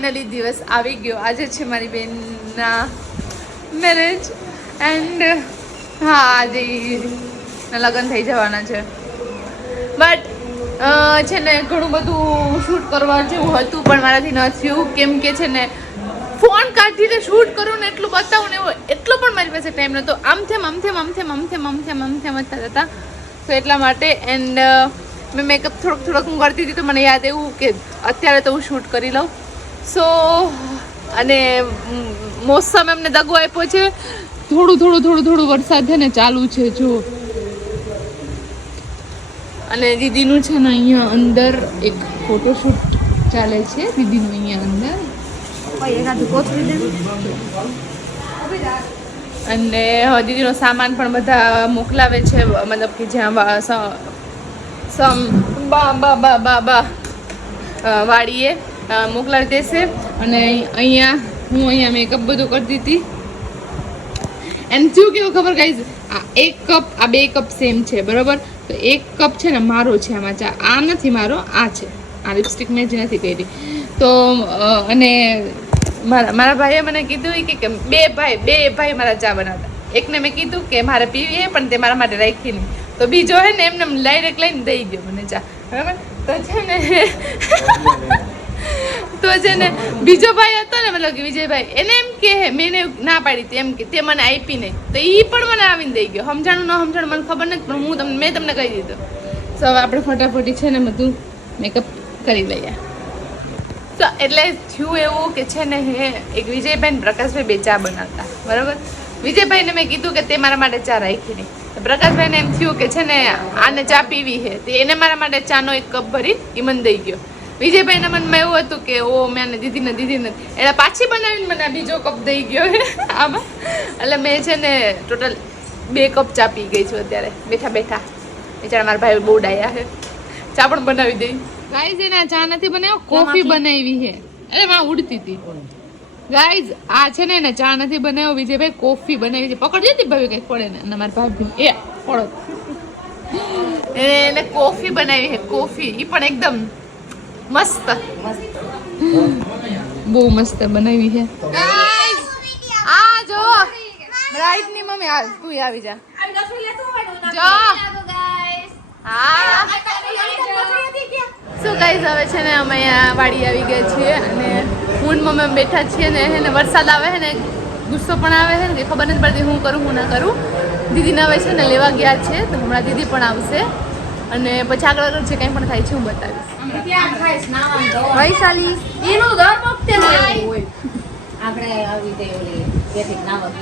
Finally દિવસ આવી ગયો. આજે છે મારી બેનના મેરેજ એન્ડ હા આજે લગ્ન થઈ જવાના છે. બટ છે ને ઘણું બધું શૂટ કરવા જેવું હતું પણ મારાથી ન થયું કેમ કે છે ને ફોન કાઢીને શૂટ કરું ને એટલું બતાવું ને એવું એટલો પણ મારી પાસે ટાઈમ નહોતો. આમથેમ થતા હતા તો એટલા માટે એન્ડ મેં મેકઅપ થોડોક હું કરતી હતી તો મને યાદ એવું કે અત્યારે તો હું શૂટ કરી લઉં. સો અને મોસમ એમને દગો આપ્યો છે. થોડું વરસાદ છે ને ચાલુ છે જો. અને દીદીનું છે ને અહીંયા અંદર એક ફોટોશૂટ ચાલે છે દીદીનું અહીંયા અંદર. અને દીદીનો સામાન પણ બધા મોકલાવે છે મતલબ કે જ્યાં વાડીએ મોકલાવી દેશે. અને અહીંયા મેકઅપ બધું કરતી હતી એન્ડ શું કેવું ખબર ગાઈઝ આ એક કપ આ બે કપ સેમ છે બરોબર. તો એક કપ છે ને મારો છે આમાં ચા આ નથી મારો આ છે. આ લિપસ્ટિક મેં જ નથી કરી તો અને મારા ભાઈએ મને કીધું કે બે ભાઈ મારા ચા બનાવતા. એકને મેં કીધું કે મારે પીવી પણ તે મારા માટે રાખી નહીં તો બીજો હે ને એમને ડાયરેક્ટ લઈને દઈ ગયો મને ચા બરાબર. તો છે ને બીજો ભાઈ હતો ને મતલબ કે વિજયભાઈ એને એમ કે મેં ના પાડી હતી એમ કે તે મને આપી નહીં તો એ પણ મને આવીને દઈ ગયો. સમજાણું ન સમજાણું મને ખબર નથી પણ મેં તમને કહી દીધું. તો હવે આપણે ફટાફટી છે ને બધું મેકઅપ કરી લઈએ. તો એટલે થયું એવું કે છે ને હે એક વિજયભાઈ ને પ્રકાશભાઈ બે ચા બનાવતા બરાબર. વિજયભાઈને મેં કીધું કે તે મારા માટે ચા રાખી નહીં. પ્રકાશભાઈને એમ થયું કે છે ને આને ચા પીવી છે તે એને મારા માટે ચાનો એક કપ ભરી એ મને દઈ ગયો. વિજયભાઈના મનમાં એવું હતું કે ઓ મેં દીદીને એટલે પાછી બનાવીને મને બીજો કપ દઈ ગયો આમાં. એટલે મેં છે ને ટોટલ 2 કપ ચા પી ગઈ છું અત્યારે બેઠા બિચારા મારા ભાઈ બહુ ડાયા છે. ચા પણ બનાવી દઈ ગાઈઝ. એને ચા નથી બનાવ્યો કોફી બનાવી છે. અરે માં ઉડતી હતી ગાઈઝ. આ છે ને એને ચા નથી બનાવ્યો વિજયભાઈ કોફી બનાવી છે. પકડજે હતી ભાઈ કઈ પડે ને અને મારા ભાભી એ પડો એને કોફી બનાવી છે કોફી એ પણ એકદમ મસ્ત બહુ મસ્ત બનાવી છે. આ જો બ્રાઇટ ની મમ્મી આ તું આવી જા જો. હા સો ગાઈઝ હવે છે ને અમે અહીંયા વાડી આવી ગયા છીએ અને હું મમ્મી બેઠા છીએ ને એને વરસાદ આવે છે ને ગુસ્સો પણ આવે છે ને કે ખબર નથી પડતી હું કરું હું ના કરું. દીદીને હવે છે ને લેવા ગયા છે તો હમણાં દીદી પણ આવશે અને પછી આગળ જે કંઈ પણ થાય છે હું બતાવીશ. વૈશાલી એનું દર વખતે હોય આપણે આવી રીતે ઓલી બેઠક નાવા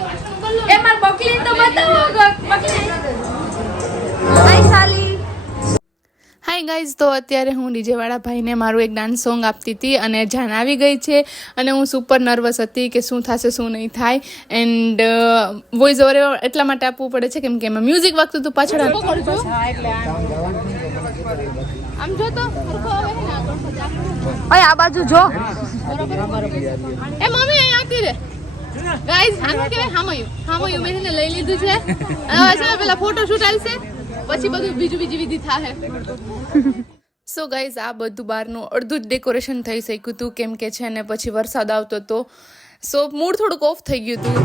એ માર બકલી તો બતાવો વૈશાલી. Hi guys. તો અત્યારે હું ડીજેવાળા ભાઈને મારું એક ડાન્સ સોંગ આપતી હતી અને જાન આવી ગઈ છે અને હું સુપર નર્વસ હતી કે શું થશે શું નહીં થાય. એન્ડ વોઇસ ઓવર એટલા માટે આપવું પડે છે કેમ કે એમાં મ્યુઝિક વાગતું હતું પાછળ. આમ જો તો આ બાજુ જો એ મમ્મી અહીં આતી રે ગાઈઝ. આનું કેવાય હામયું મેં એને લઈ લીધું છે હવે છે પેલા ફોટો શૂટ આવશે પછી બધું બીજી વિધિ થાય. સો ગાઈઝ આ બધું બહારનું અડધું જ ડેકોરેશન થઈ શક્યું હતું કેમ કે છે ને પછી વરસાદ આવતો હતો સો મૂડ થોડુંક ઓફ થઈ ગયું હતું.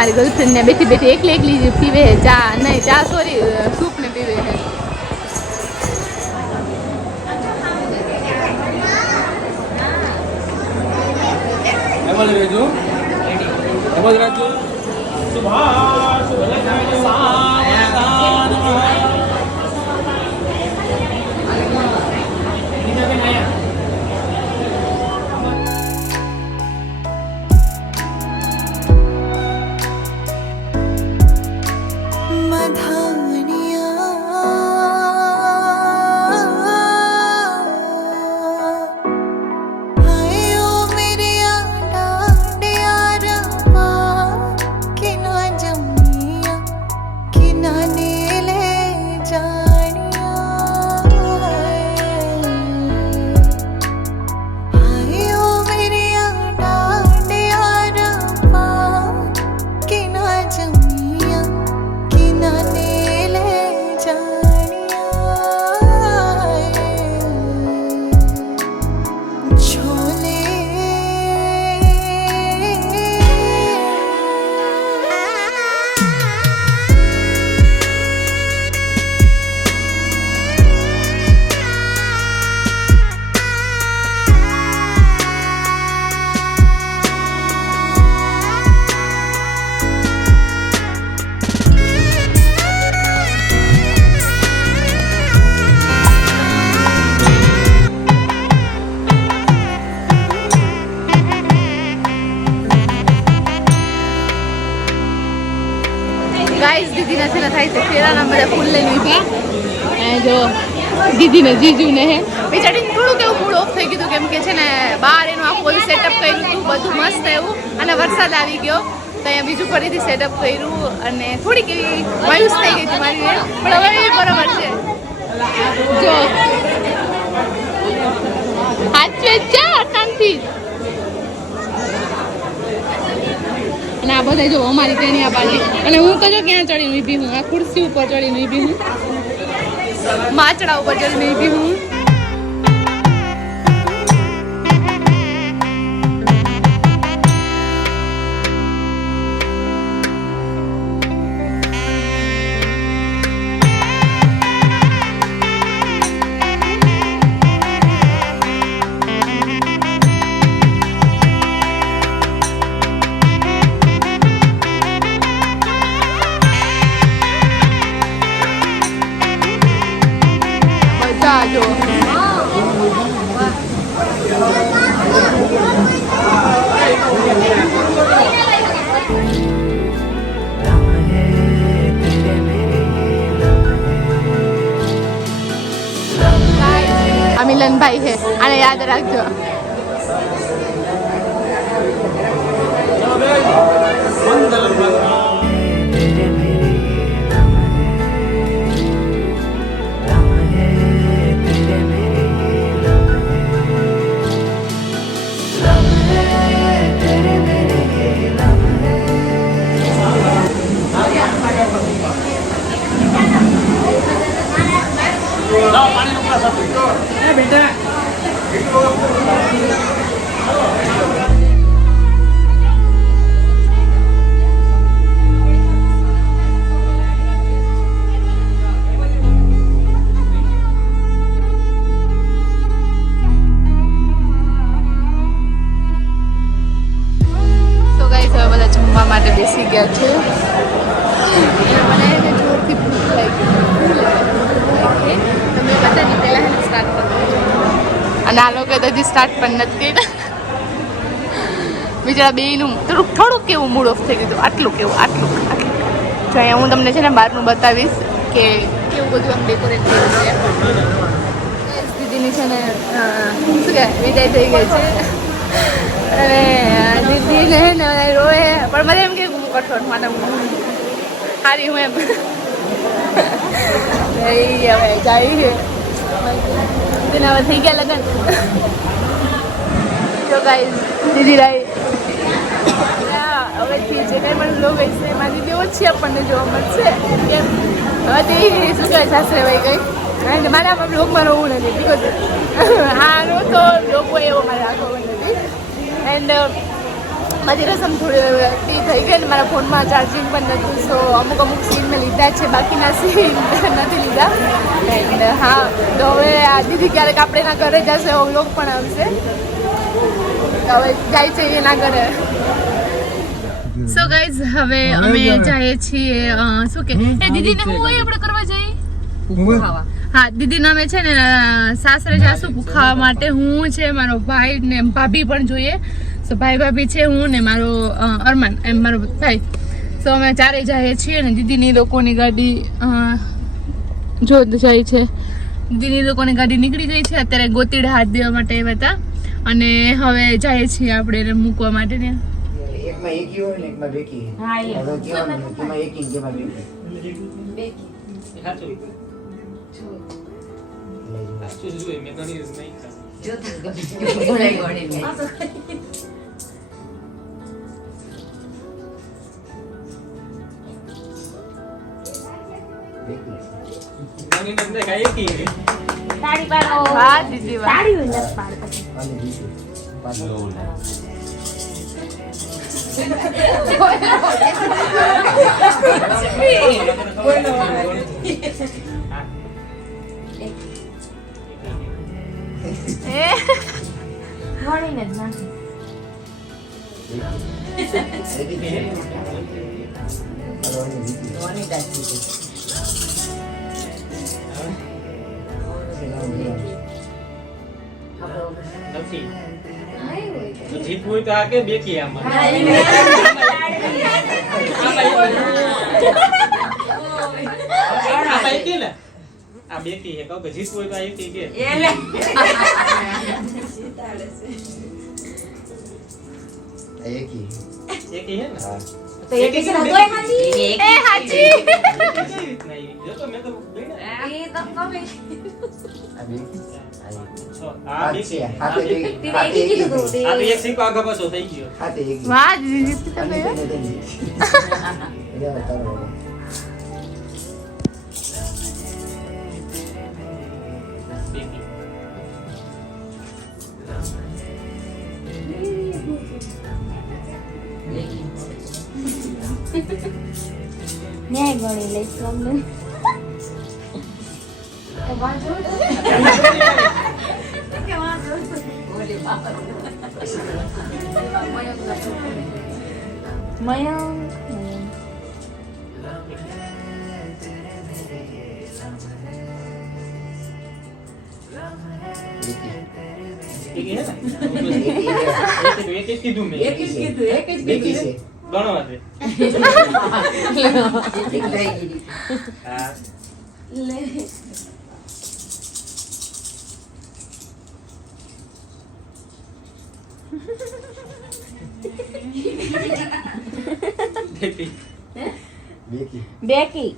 મારી ગર્લફ્રેન્ડ ને બેઠી બેઠી એકલી પીવે છે ચા, નહીં ચા સોરી સૂપ ને પીવે છે. ગાઈસ દીદીને છે ને થાય છે ફેરાના બધા ફૂલ લઈને ઉભી અને જો દીદીને જીજુને હે બિચારીને થોડુંક એવું મૂડ ઓફ થઈ ગયું કેમ કે છે ને બહાર એનું આખું સેટઅપ કર્યું હતું બધું મસ્ત એવું અને વરસાદ આવી ગયો તો અહીંયા બીજું ફરીથી સેટઅપ કર્યું અને થોડીક એવી માયુસ થઈ ગઈ હતી મારી પણ હવે એ બરાબર છે. જો સાચે ચા શાંતિ અને આ બધા જો અમારી તેણિયા પાડી અને હું કજો ક્યાં ચડીને ઊભી હું આ ખુરશી ઉપર ચડીને ઊભી હું માચડા ઉપર ચડીને ઊભી હું. જો આ મિલનભાઈ છે આને યાદ રાખજો. જમવા માટે બેસી ગયા છે. મને જોરથી ભૂખ લાગી તમે બધાની પહેલાં સ્ટાર્ટ કરો અને આ લોકો તો હજી સ્ટાર્ટ પણ નથી કર્યા. બિચારા બેયનું થોડુંક કેવું મૂડ ઓફ થઈ ગયું આટલું આટલું જો અહીંયા હું તમને છે ને બહારનું બતાવીશ કે કેવું બધું આમ ડેકોરેટ કર્યું છે. દીદીની છે ને શું કહે વિદાય થઈ ગઈ છે અને દીદીને ને રોવે પણ મને એમ કે હું કઠોળ માટે સારી હું એમ હવે જાય છે તેને હવે થઈ ગયા લગન. જો ગાઈઝ દીદી રાઈ હવેથી જે કંઈ પણ લોક હશે એમાં દીદી ઓછી આપણને જોવા મળશે કેમ હવે તે શું કહે સાસરે ભાઈ કંઈ કારણ કે મારે આમાં બ્લોગમાં રહેવું નથી બિકોઝ હા તો બ્લોગ હોય એવો મારે રાખવો નથી. એન્ડ મારી રસમ થોડી થઈ ગઈ ને મારા ફોનમાં ચાર્જિંગ પણ નહોતું. સો અમુક સીન મેં લીધા છે, બાકીના સીન નથી લીધા. એન્ડ હા, તો હવે આ દીદી ક્યારેક આપણે એના ઘરે જશે, એવો વ્લોગ પણ આવશે. તો હવે જાય છે એના ઘરે. સો ગાઈઝ હવે અમે જઈએ છીએ શું કે એ દીદીને હું આપણે કરવા જઈએ હા દીદીને અમે છે ને સાસરે જાશું પૂખાવા માટે. હું છે, મારો ભાઈ ને ભાભી પણ જોઈએ. સો ભાઈ ભાભી છે, હું ને મારો અરમાન એમ મારો ભાઈ. સો અમે ચારે જઈએ છીએ ને દીદીની લોકોની ગાડી જો જાય છે. દીદીની લોકોની ગાડી નીકળી ગઈ છે. અત્યારે ગોતીડા હાથ દેવા માટે આવ્યા હતા અને હવે જઈએ છીએ આપણે એને મૂકવા માટે ને. એકમાં એકી હોય ને એકમાં બેકી. હા એ હવે કેવાનું કેમાં એકી ને કેમાં બેકી. બેકી સાચું જોઈએ મેં ઘણી રીત નહીં જો તો ગોળે ગોળે મે બેકી મને નંદે કાઈ એકી સાડી પાડો હા દીદી સાડી હોય ન પાડો અને દીદી પાડો વળીને જ નાખી જીત હોય તો આ કે બેકી આમાં આ બેકી હે કહું કે જીત હોય તો આ એકી કે એકી એકી હે ને હા તો એક છે ને તોય હાચી એ હાચી નહીં જો તો મેં તો બેના એ તો કમે આ બેકી આ બેકી હાથે બેકી તે એકી કીધું તો આ તો એક સિક્કો આગળ પાછો થઈ ગયો હાથે એકી વાહ દીદી તમે અને તેને એને તારો બેકી ન્યાય ગણી લઈશ તમને તો વાંચો કે વાંચો ઓલે બાપા મયંક એકી હે ને એક જ કીધું મેં એક જ બેકી છે ગણવા દે એક થઈ ગઈ હા લે બેકી બેકી બેકી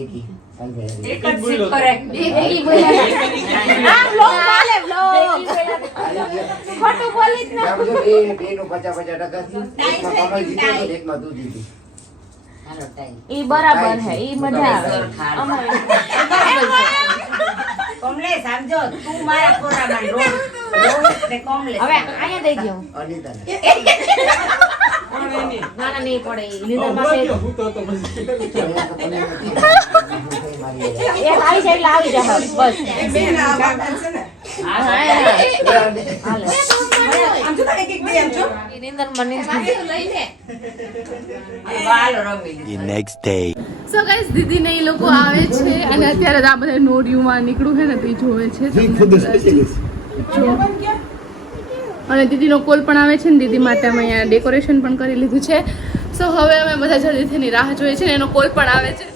એકી હાલ ભાઈ એક જ બોલ્યો બેકી બોલ્યા આ બ્લોગ ચાલે બ્લોગ ખોટું બોલી જ ના જો બે નું 50-50% થયું એકમાં કમલ જીતો તો એકમાં તું જીતી ઈ બરાબર હે ઈ મજા આવે અમારે કમલેશ સમજો તું મારા કોરામાં રોજ તે કમલેશ હવે અહીંયા દઈ દઉં અનિતાને ના ના નહીં પડે ઈ લીધર પાસે હું તો પછી એ આવી સાઈડ લાવી જા બસ હાલે સમજો તો એક બે સમજો ઈ નિંદર મને વાલો રમી The next day. So guys દીદીને એ લોકો આવે છે અને અત્યારે તો આ બધા નોડિયુંમાં નીકળ્યું છે ને તો એ જોવે છે જો. અને દીદીનો કોલ પણ આવે છે ને દીદી માટે અમે અહીંયા ડેકોરેશન પણ કરી લીધું છે. સો હવે અમે બધા જલ્દીથી એની રાહ જોઈએ છે ને એનો કોલ પણ આવે છે.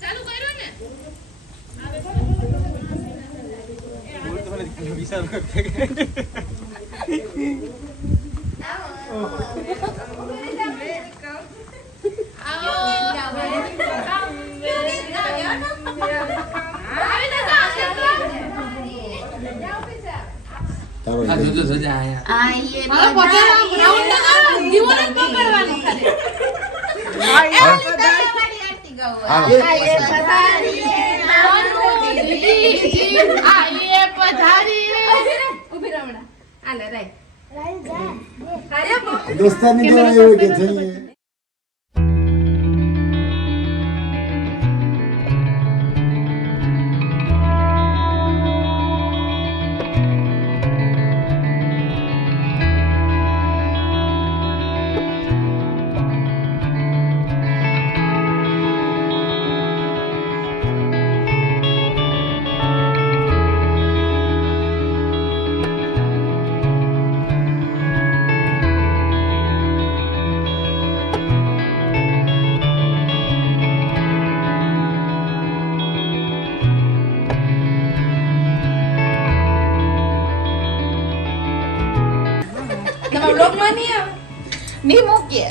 ચાલુ કર્યું ને વિચાર આઈએ પધારી. ઊભી રહો હમણાં. હાલે રાઈ. દોસ્તારની જેવા એવું કે છે તમારા બ્લોગમાં નહીં આવે નહીં મૂકીએ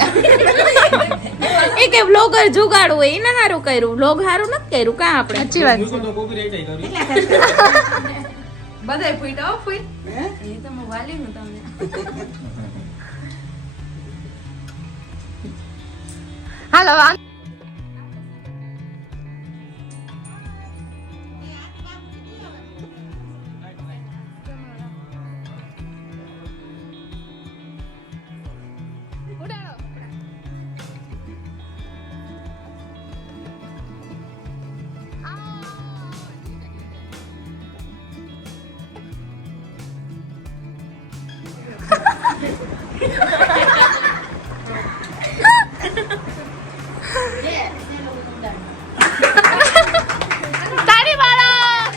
એ કે બ્લોગર જુગાડવું હોય એને સારું કર્યું બ્લોગ સારું નથી કર્યું કાં આપણે સાચી વાત મૂકો તો કોપીરાઈટ આઈ કરી. બધાય ફૂટા હો ફૂટ એ તો હું વાલી હું તમને હાલો તારી વાળા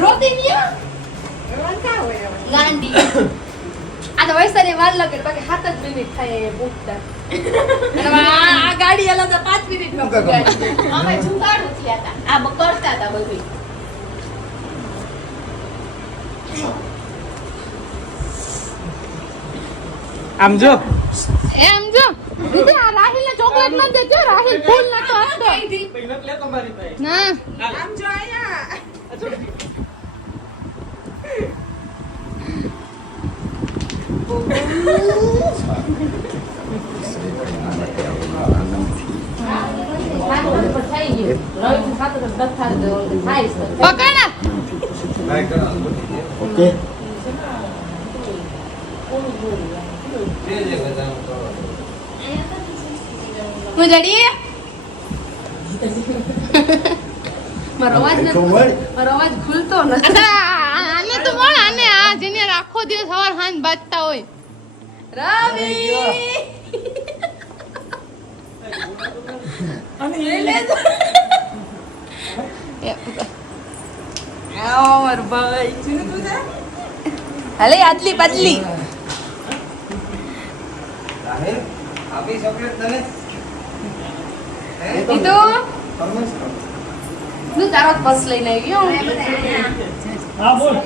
રોતી નહીં ગાંડી આ તો વૈસારી વાર લાગે બાકી 7 જ મિનિટ થાય એ પૂછતા આ ગાડી અલગ 5 મિનિટમાં પુગાડી અમે જુગાડું થયા હતા આ કરતા હતા બધું આમ જો એમ જો દીદી આ રાહિલને ચોકલેટ ન દેજો રાહિલ ફૂલ નતો આપતો પછી નથી લેતો મારી પાસે. ના આમ જો આયા પકડ ઓકે હું જડી મારો અવાજ મારો અવાજ ખુલતો નથી આને તો બોલ આને આ જેને આખો દિવસ સવાર સાંજ બાજતા હોય રવિ અને ઓર ભાઈ ચીનું તું છે હલે આટલી પાતલી આપી ચોકલેટ તને ઈ તો નું તારો બસ લઈને આવ્યો હા બોલ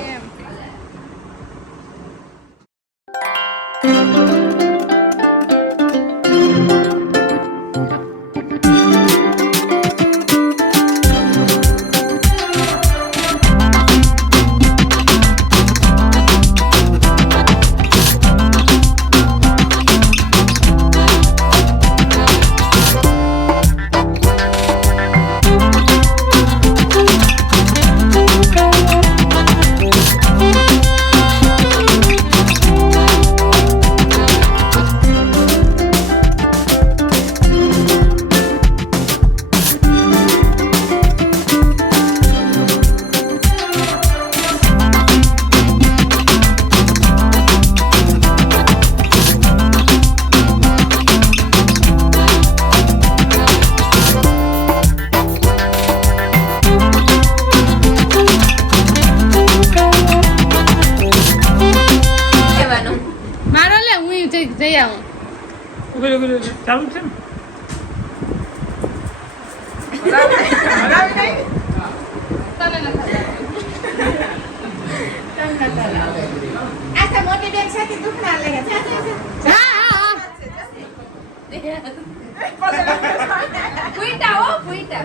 મારો લે હું જઈ આવું ચાલુ છે ને તને નથી આ તો મોટી બેન સાથે દુખના લે હા હા ફૂઈટા હો ફૂઈટા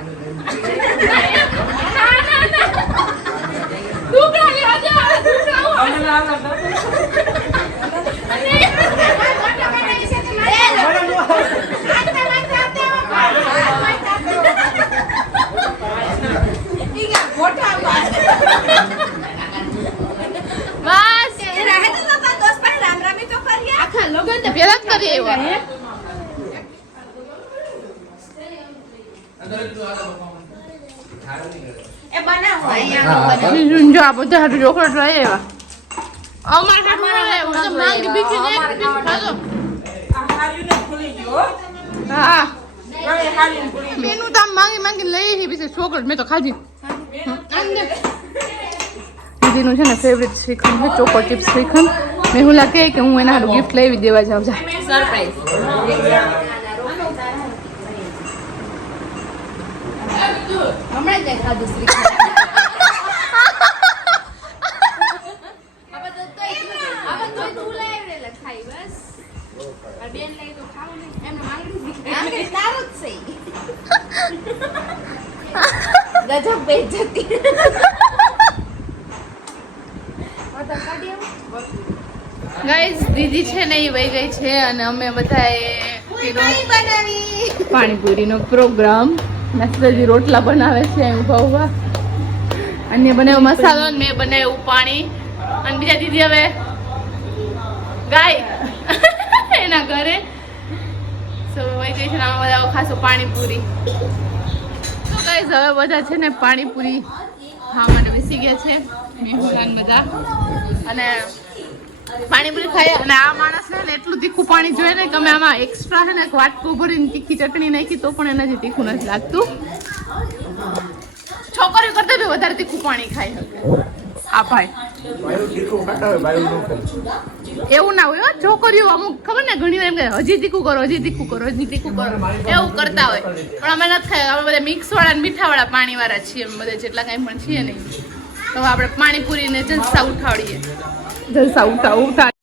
દુકડા લે આજે દુકડા કરી આવ્યા એ બનાવો અહીંયા જો આ બધા હાટુ ચોકલેટ લઈ આવ્યા અમારે હાટુ લઈ આવ્યા તો માંગી બીજી ને એક પીસ ખાધો આ હારીને ખુલી ગયો હા હવે હારીને ખુલી મેનુ તો આમ માંગી લઈ આવી પછી ચોકલેટ મેં તો ખાધી દીદીનું છે ને ફેવરેટ શ્રીખંડ છે ચોકો ચિપ્સ શ્રીખંડ મેહુલા કહે કે હું એના હાટુ ગિફ્ટ લઈ દેવા જાઉં જા સરપ્રાઈઝ હમણાં જ ખાધું શ્રીખંડ ગજબ બેઇજ્જતી ગાઈઝ દીદી છે ને એ વહી ગઈ છે અને અમે બધાએ પાણીપુરીનો પ્રોગ્રામ નસરજી રોટલા બનાવે છે ઉભા ઉભા અને બનાવ્યો મસાલો અને મેં બનાવ્યું પાણી અને બીજા દીદી હવે ગાય એના ઘરે તો વહી ગઈ છે ને આમાં બધા ખાસો પાણીપુરી તો ગાઈઝ હવે બધા છે ને પાણીપુરી ખાવા માટે બેસી ગયા છે મેહુલાન બધા અને પાણીપુરી ખાઈએ અને આ માણસને ને એટલું તીખું પાણી જોઈએ ને કે અમે આમાં એક્સ્ટ્રા છે ને એક વાટકો ભરીને તીખી ચટણી નાખી તો પણ એનાથી તીખું નથી લાગતું છોકરીઓ કરતા બી વધારે તીખું પાણી ખાઈ શકે આ ભાઈ એવું ના હોય હો છોકરીઓ અમુક ખબર ને ઘણી વાર એમ કે હજી તીખું કરો હજી તીખું કરો હજી તીખું કરો એવું કરતા હોય પણ અમે નથી ખાય અમે બધા મિક્સ વાળા અને મીઠા વાળા પાણી વાળા છીએ અમે બધા જેટલા કાંઈ પણ છીએ નહીં તો આપણે પાણીપુરીને જલસા ઉઠાડીએ જલસા ઉઠા